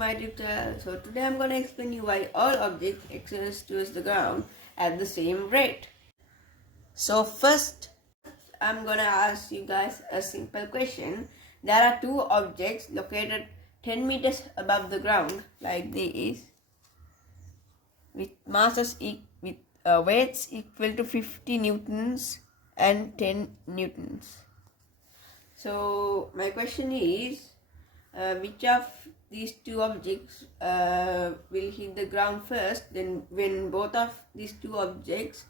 my tutorial. So today I'm going to explain you why all objects accelerate towards the ground at the same rate. So first I'm going to ask you guys a simple question. There are two objects located 10 meters above the ground like this with masses with weights equal to 50 newtons and 10 newtons. So my question is, which of these two objects will hit the ground first? Then when both of these two objects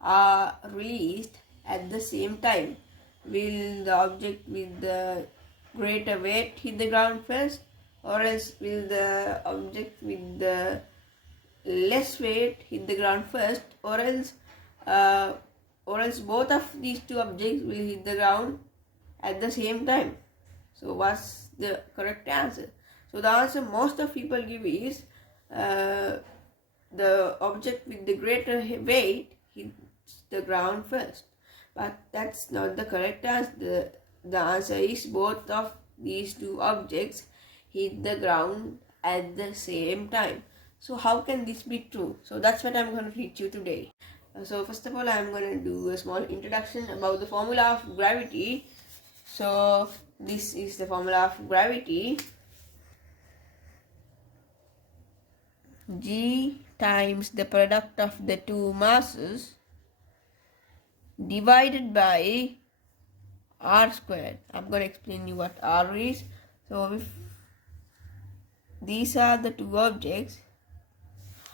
are released at the same time, will the object with the greater weight hit the ground first, or else will the object with the less weight hit the ground first, or else both of these two objects will hit the ground at the same time? So what's the correct answer? So the answer most of people give is the object with the greater weight hits the ground first. But that's not the correct answer. The answer is both of these two objects hit the ground at the same time. So how can this be true? So that's what I'm going to teach you today. So first of all, I'm going to do a small introduction about the formula of gravity. So this is the formula of gravity. G times the product of the two masses divided by R squared. I'm going to explain you what R is. So if these are the two objects,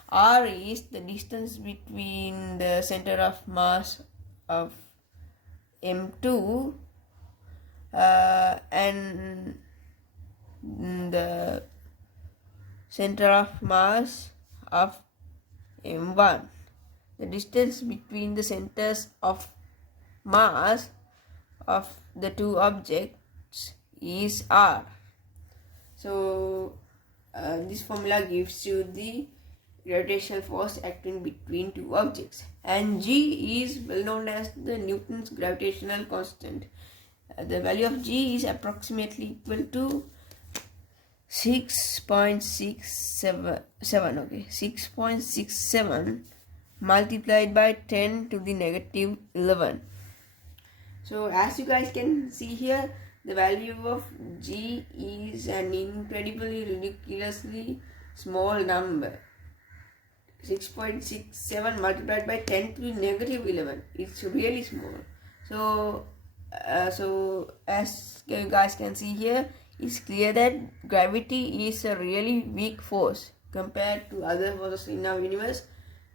R is the distance between the center of mass of M2 and the center of mass of M1. The distance between the centers of mass of the two objects is R. So this formula gives you the gravitational force acting between two objects, and G is well known as the Newton's gravitational constant. The value of G is approximately equal to 6.67 multiplied by 10 to the negative 11. So as you guys can see here, the value of G is an incredibly ridiculously small number. 6.67 multiplied by 10 to the negative 11. It's really small. So as you guys can see here, it's clear that gravity is a really weak force compared to other forces in our universe.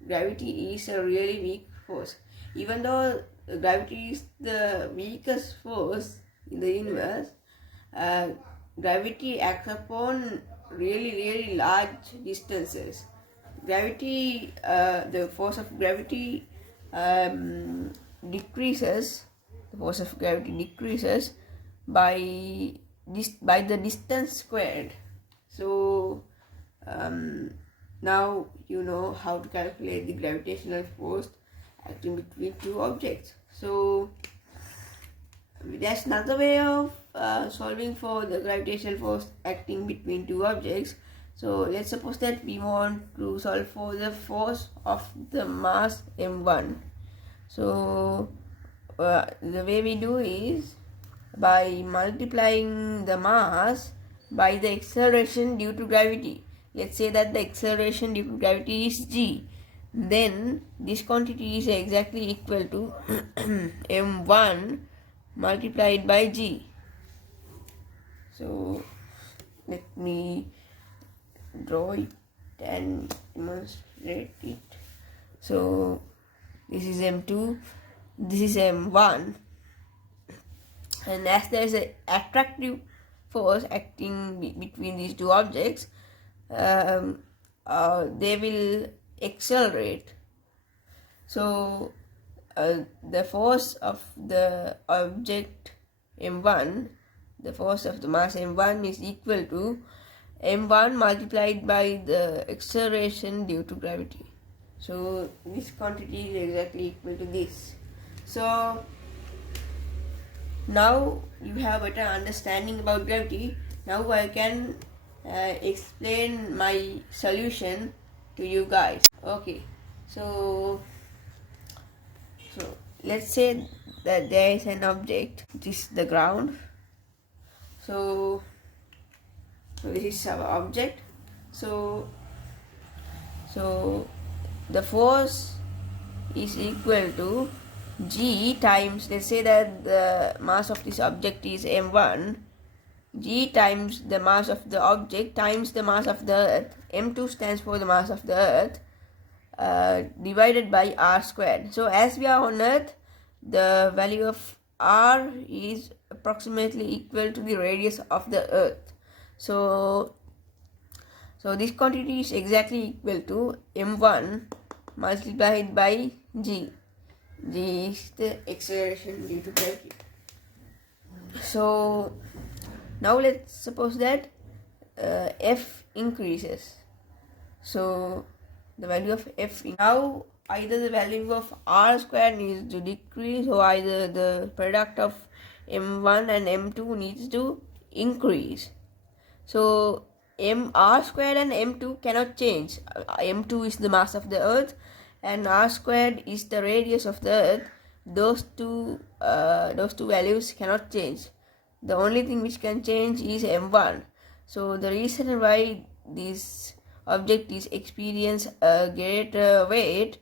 Gravity is a really weak force. Even though gravity is the weakest force in the universe, gravity acts upon really large distances. Gravity, the force of gravity decreases. The force of gravity decreases by the distance squared. So now you know how to calculate the gravitational force acting between two objects. So there's another way of solving for the gravitational force acting between two objects. So let's suppose that we want to solve for the force of the mass M1. So the way we do is by multiplying the mass by the acceleration due to gravity. Let's say that the acceleration due to gravity is G. Then this quantity is exactly equal to M1 multiplied by G. So let me draw it and demonstrate it. So this is M2, this is M1, and as there is an attractive force acting between these two objects, they will accelerate. So the force of the object M1, the force of the mass M1 is equal to M1 multiplied by the acceleration due to gravity. So this quantity is exactly equal to this. So now you have better understanding about gravity. Now I can explain my solution to you guys. Okay, so let's say that there is an object, this is the ground. So this is our object. So the force is equal to G times, let's say that the mass of this object is m1, G times the mass of the object times the mass of the earth, m2 stands for the mass of the earth, divided by r squared. So as we are on earth, the value of r is approximately equal to the radius of the earth. So this quantity is exactly equal to m1 multiplied by g. G is the acceleration due to gravity. So now let's suppose that f increases. So the value of f, now either the value of r square needs to decrease, or either the product of m1 and m2 needs to increase. So r squared and m2 cannot change. M2 is the mass of the earth and r squared is the radius of the earth. Those two values cannot change. The only thing which can change is m1. So the reason why this object is experience a greater weight,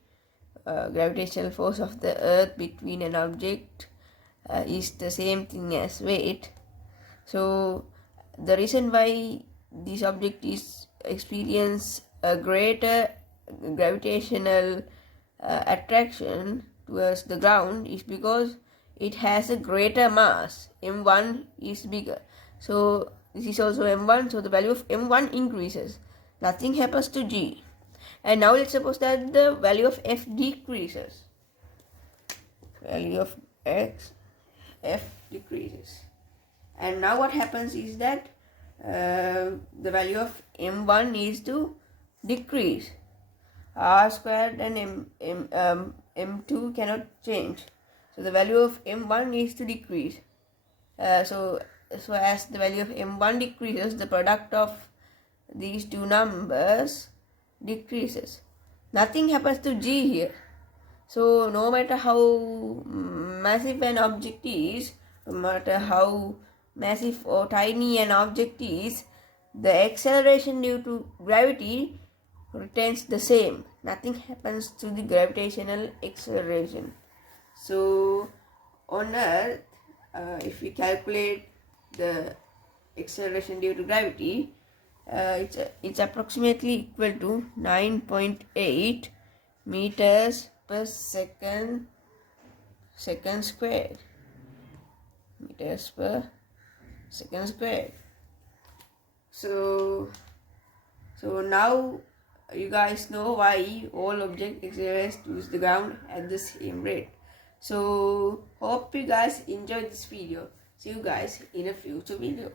gravitational force of the earth between an object is the same thing as weight. So the reason why this object is experience a greater gravitational attraction towards the ground is because it has a greater mass. m1 is bigger, so this is also m1, so the value of m1 increases. Nothing happens to g. And now let's suppose that the value of f decreases. Value of f decreases. And now what happens is that the value of m1 needs to decrease. R squared and m2 cannot change. So the value of m1 needs to decrease. So as the value of m1 decreases, the product of these two numbers decreases. Nothing happens to g here. So no matter how massive an object is, no matter how massive or tiny an object is, the acceleration due to gravity retains the same. Nothing happens to the gravitational acceleration. So on Earth, if we calculate the acceleration due to gravity, it's approximately equal to 9.8 meters per second squared. Meters per second squared. So now you guys know why all objects accelerate towards the ground at the same rate. So hope you guys enjoyed this video. See you guys in a future video.